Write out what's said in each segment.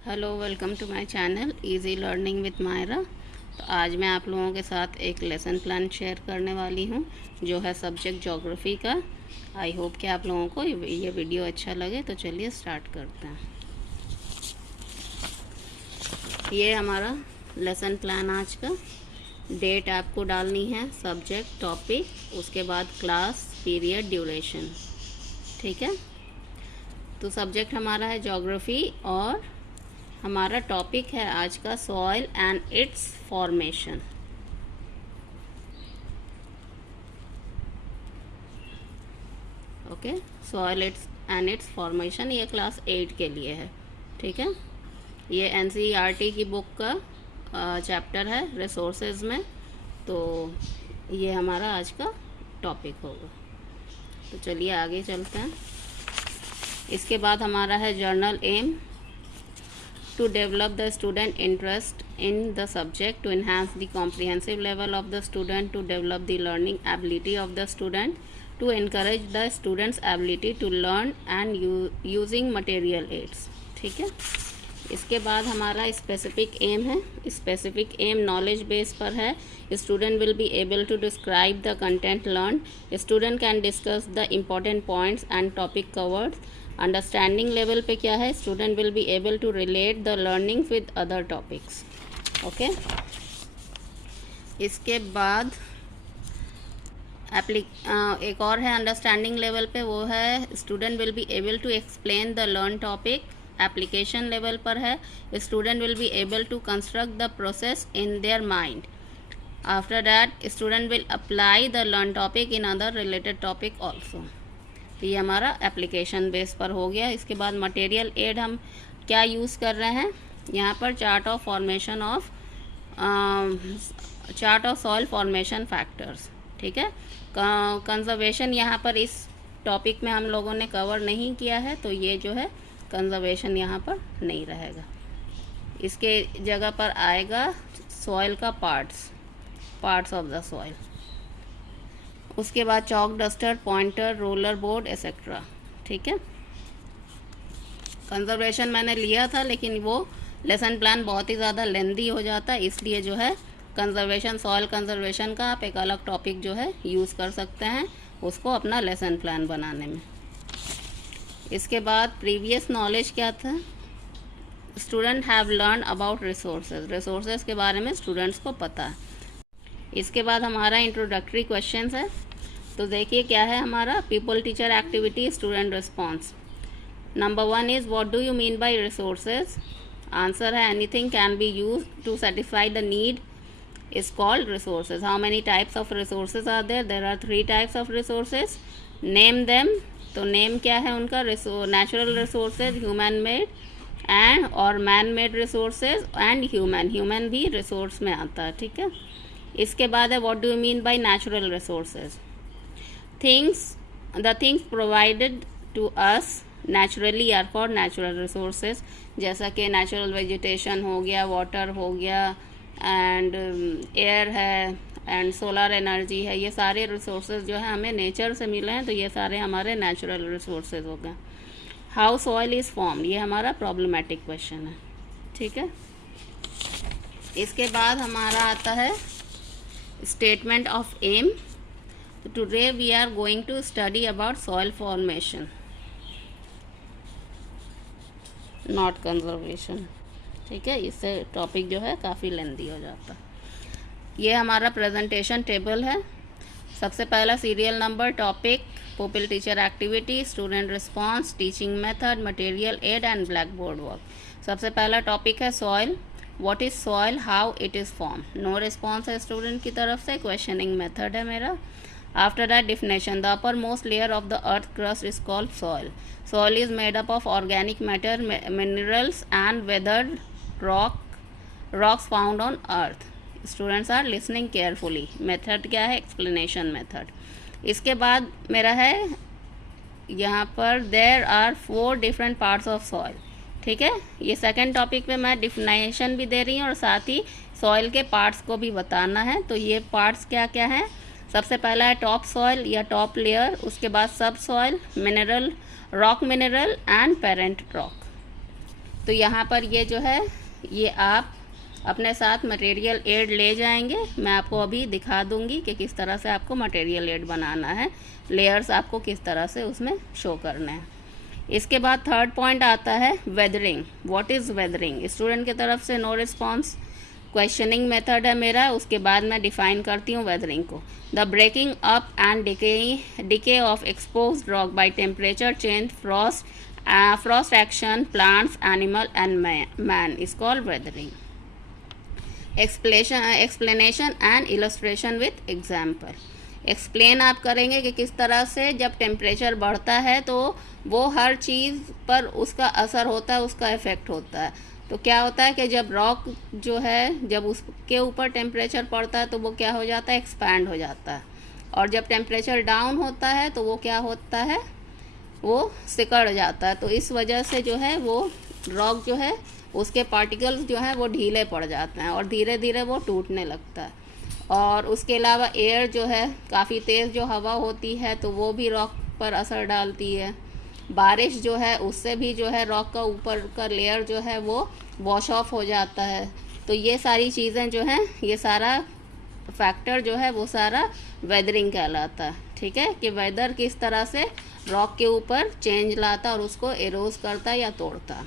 Hello, welcome to my channel easy learning with Myra. तो आज मैं आप लोगों के साथ एक लेसन प्लान शेयर करने वाली हूँ जो है सब्जेक्ट ज्योग्राफी का। आई होप कि आप लोगों को ये वीडियो अच्छा लगे। तो चलिए स्टार्ट करते हैं। ये हमारा लेसन प्लान आज का। डेट आपको डालनी है, सब्जेक्ट, टॉपिक, उसके बाद क्लास, पीरियड, ड्यूरेशन। ठीक है। तो सब्जेक्ट हमारा है ज्योग्राफी और हमारा टॉपिक है आज का soil and it's formation. Okay, soil it's and it's formation ये क्लास 8 के लिए है। ठीक है। ये एनसीईआरटी की बुक का चैप्टर है रिसोर्सेज में। तो ये हमारा आज का टॉपिक होगा। तो चलिए आगे चलते हैं। इसके बाद हमारा है general aim to develop the student interest in the subject, to enhance the comprehensive level of the student, to develop the learning ability of the student, to encourage the students ability to learn and using material aids। ठीक है। इसके बाद हमारा specific aim है। Specific aim knowledge base पर है। Student will be able to describe the content learn. Student can discuss the important points and topic covered. Understanding level पे क्या है, student will be able to relate the learning with other topics. Okay. इसके बाद एक और है understanding level पे, वो है student will be able to explain the learn topic. Application level पर है student will be able to construct the process in their mind. After that student will apply the learn topic in other related topic also. तो ये हमारा application base पर हो गया। इसके बाद मटेरियल एड हम क्या यूज़ कर रहे हैं यहाँ पर, chart of formation of chart of soil formation factors. ठीक है। कंजर्वेशन यहाँ पर इस टॉपिक में हम लोगों ने कवर नहीं किया है, तो ये जो है कंजर्वेशन यहाँ पर नहीं रहेगा। इसके जगह पर आएगा सॉइल का पार्ट्स ऑफ द सॉइल। उसके बाद chalk, duster, pointer, roller board etcetera. ठीक है। कंजर्वेशन मैंने लिया था लेकिन वो लेसन प्लान बहुत ही ज़्यादा लेंदी हो जाता है, इसलिए जो है कंजर्वेशन, सॉइल कंजर्वेशन का आप एक अलग टॉपिक जो है यूज़ कर सकते हैं उसको अपना लेसन प्लान बनाने में। इसके बाद प्रीवियस नॉलेज क्या था, student have learn about resources के बारे में स्टूडेंट्स को पता है। इसके बाद हमारा इंट्रोडक्टरी क्वेश्चंस है। तो देखिए क्या है हमारा, people teacher activity student response. Number 1 is what do you mean by resources. Answer है anything can be use to satisfy the need is called resources. How many types of resources are there are 3 types of resources. Name them. तो name क्या है उनका, natural resources, human made and और man made resources and human भी resource में आता है। ठीक है। इसके बाद है what do you mean by natural resources. The things provided to us naturally are for natural resources. जैसा कि नेचुरल वेजिटेशन हो गया, वाटर हो गया एंड एयर है एंड सोलर एनर्जी है, ये सारे रिसोर्सेज जो है हमें नेचर से मिले हैं, तो ये सारे हमारे नेचुरल रिसोर्सेज हो गए। हाउ सॉइल इज़ फॉर्म, ये हमारा प्रॉब्लमेटिक क्वेश्चन है। ठीक है। इसके बाद हमारा आता है statement of aim. So today we are going to study about soil formation, not conservation। ठीक है। इससे टॉपिक जो है काफ़ी लेंदी हो जाता है। ये हमारा प्रेजेंटेशन टेबल है। सबसे पहला serial number, topic, people teacher activity, student response, teaching method, material aid and black board work. सबसे पहला टॉपिक है soil. What is soil, how it is form. No response है स्टूडेंट की तरफ से, क्वेश्चनिंग मेथड है मेरा। After that definition, the upper most layer of the earth crust is called soil. Soil is made up of organic matter, minerals and weathered rocks found on earth. Students are listening carefully. Method क्या है, explanation method. इसके बाद मेरा है यहाँ पर there are 4 different parts of soil. ठीक है। ये सेकंड टॉपिक पे मैं डिफिनेशन भी दे रही हूँ और साथ ही सॉइल के पार्ट्स को भी बताना है। तो ये पार्ट्स क्या क्या हैं, सबसे पहला है टॉप सॉइल या टॉप लेयर, उसके बाद सब soil, mineral, rock mineral and parent rock. तो यहाँ पर ये जो है ये आप अपने साथ मटेरियल एड ले जाएंगे। मैं आपको अभी दिखा दूंगी कि किस तरह से आपको मटेरियल एड बनाना है, लेयर्स आपको किस तरह से उसमें शो करने हैं। इसके बाद थर्ड पॉइंट आता है weathering. What is weathering? Student की तरफ से नो रिस्पॉन्स, क्वेश्चनिंग मेथड है मेरा, उसके बाद मैं डिफाइन करती हूँ वेदरिंग को। The breaking up and decay of exposed rock by temperature change, frost action, plants, animal and man is called weathering. Explanation and illustration with example. Explain आप करेंगे कि किस तरह से जब टेम्परेचर बढ़ता है तो वो हर चीज़ पर उसका असर होता है, उसका इफ़ेक्ट होता है। तो क्या होता है कि जब रॉक जो है, जब उसके ऊपर टेम्परेचर पड़ता है तो वो क्या हो जाता है, एक्सपैंड हो जाता है। और जब टेम्परेचर डाउन होता है तो वो क्या होता है, वो सिकुड़ जाता है। तो इस वजह से जो है वो रॉक जो है, उसके पार्टिकल्स जो हैं वो ढीले पड़ जाते हैं और धीरे धीरे वो टूटने लगता है। और उसके अलावा एयर जो है, काफ़ी तेज़ जो हवा होती है तो वो भी रॉक पर असर डालती है। बारिश जो है उससे भी जो है रॉक का ऊपर का लेयर जो है वो वॉश ऑफ हो जाता है। तो ये सारी चीज़ें जो हैं, ये सारा फैक्टर जो है वो सारा वेदरिंग कहलाता है। ठीक है, कि वेदर किस तरह से रॉक के ऊपर चेंज लाता और उसको एरोज करता या तोड़ता।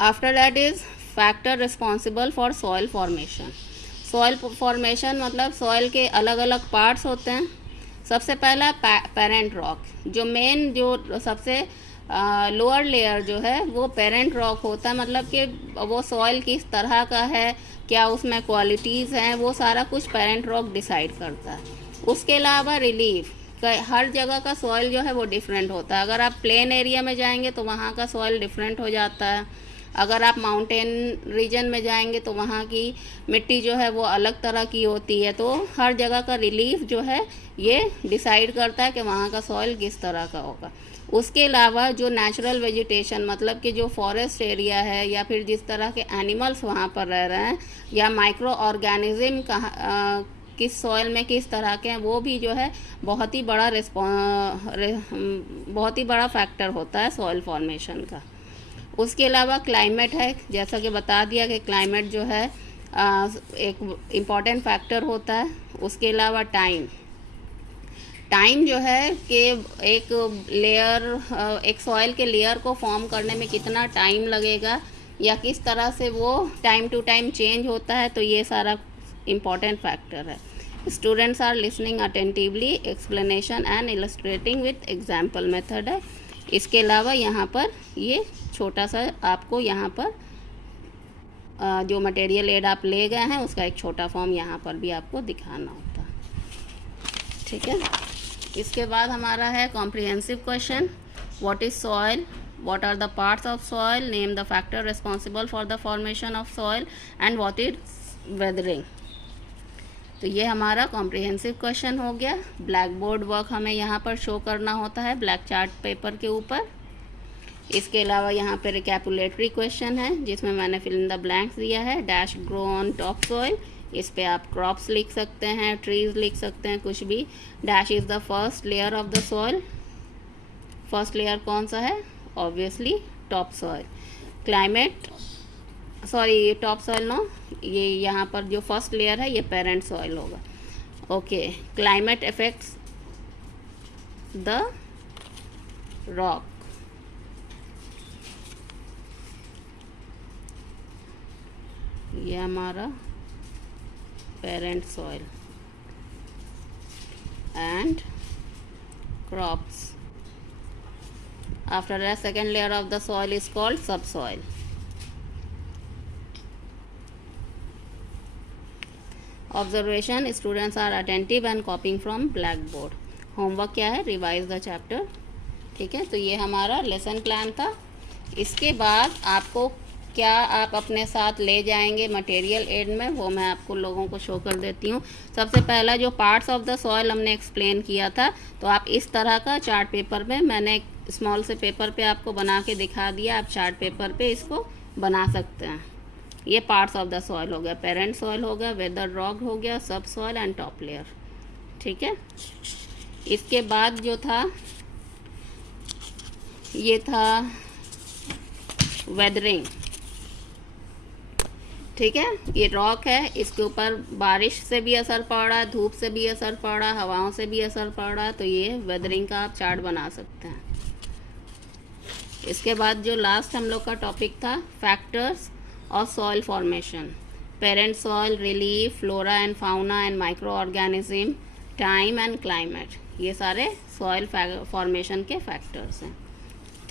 After that is factor responsible for soil formation. Soil formation मतलब सॉइल के अलग अलग पार्ट्स होते हैं। सबसे पहला पेरेंट रॉक, जो मेन जो सबसे लोअर लेयर जो है वो पेरेंट रॉक होता है। मतलब कि वो सॉइल किस तरह का है, क्या उसमें क्वालिटीज़ हैं, वो सारा कुछ पेरेंट रॉक डिसाइड करता है। उसके अलावा रिलीफ, हर जगह का सॉइल जो है वो डिफरेंट होता है। अगर आप प्लेन एरिया में जाएंगे तो वहाँ का सॉइल डिफरेंट हो जाता है। अगर आप माउंटेन रीजन में जाएंगे तो वहाँ की मिट्टी जो है वो अलग तरह की होती है। तो हर जगह का रिलीफ जो है ये डिसाइड करता है कि वहाँ का सॉइल किस तरह का होगा। उसके अलावा जो नेचुरल वेजिटेशन, मतलब कि जो फॉरेस्ट एरिया है या फिर जिस तरह के एनिमल्स वहाँ पर रह रहे हैं या माइक्रो ऑर्गेनिज्म किस सॉइल में किस तरह के हैं, वो भी जो है बहुत ही बड़ा फैक्टर होता है सॉइल फॉर्मेशन का। उसके अलावा क्लाइमेट है, जैसा कि बता दिया कि क्लाइमेट जो है एक इम्पॉर्टेंट फैक्टर होता है। उसके अलावा टाइम जो है कि एक लेयर, एक सॉइल के लेयर को फॉर्म करने में कितना टाइम लगेगा या किस तरह से वो टाइम टू टाइम चेंज होता है, तो ये सारा इम्पॉर्टेंट फैक्टर है। Students are listening attentively, explanation and illustrating with example method है। इसके अलावा यहाँ पर ये छोटा सा आपको यहाँ पर जो मटेरियल एड आप ले गए हैं उसका एक छोटा फॉर्म यहाँ पर भी आपको दिखाना होता है। ठीक है, इसके बाद हमारा है comprehensive question. What is soil, what are the parts of soil, name the factor responsible for the formation of soil and what is weathering. तो ये हमारा कॉम्प्रिहेंसिव क्वेश्चन हो गया। ब्लैक बोर्ड वर्क हमें यहाँ पर शो करना होता है ब्लैक चार्ट पेपर के ऊपर। इसके अलावा यहाँ पे रिकैपुलेटरी क्वेश्चन है जिसमें मैंने फिल इन द ब्लैंक्स दिया है। Dash grow on top soil, इस पे आप क्रॉप्स लिख सकते हैं, ट्रीज लिख सकते हैं, कुछ भी। Dash is the first layer of the soil, first layer कौन सा है, obviously top soil. Climate, sorry top soil no, ये यहाँ पर जो फर्स्ट लेयर है ये पेरेंट सॉइल होगा। Okay, climate affects the rock, ये हमारा parent soil and crops. After that second layer of the soil is called subsoil. Observation, students are attentive and copying from black board. Homework क्या है, revise the chapter. ठीक है, तो ये हमारा lesson plan था। इसके बाद आपको क्या आप अपने साथ ले जाएंगे मटेरियल एड में, वो मैं आपको लोगों को शो कर देती हूँ। सबसे पहला जो पार्ट्स ऑफ द सॉइल हमने एक्सप्लेन किया था, तो आप इस तरह का चार्ट पेपर में, मैंने स्मॉल से पेपर पे आपको बना के दिखा दिया, आप चार्ट पेपर पे इसको बना सकते हैं। ये पार्ट्स ऑफ द सॉइल हो गया, पेरेंट सॉइल हो गया, वेदर रॉक हो गया, सब सॉइल एंड टॉप लेयर। ठीक है, इसके बाद जो था ये था वेदरिंग, ठीक है। ये रॉक है, इसके ऊपर बारिश से भी असर पड़ रहा है, धूप से भी असर पड़ रहा है, हवाओं से भी असर पड़ रहा है, तो ये वेदरिंग का आप चार्ट बना सकते हैं। इसके बाद जो लास्ट हम लोग का टॉपिक था, factors of soil formation, parent soil, relief, flora and fauna and micro organism, time and climate, ये सारे सॉइल फॉर्मेशन के फैक्टर्स हैं,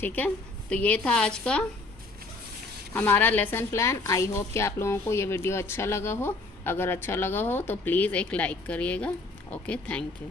ठीक है। तो ये था आज का हमारा लेसन प्लान। आई होप कि आप लोगों को ये वीडियो अच्छा लगा हो। अगर अच्छा लगा हो तो प्लीज़ एक लाइक करिएगा। Okay, thank you.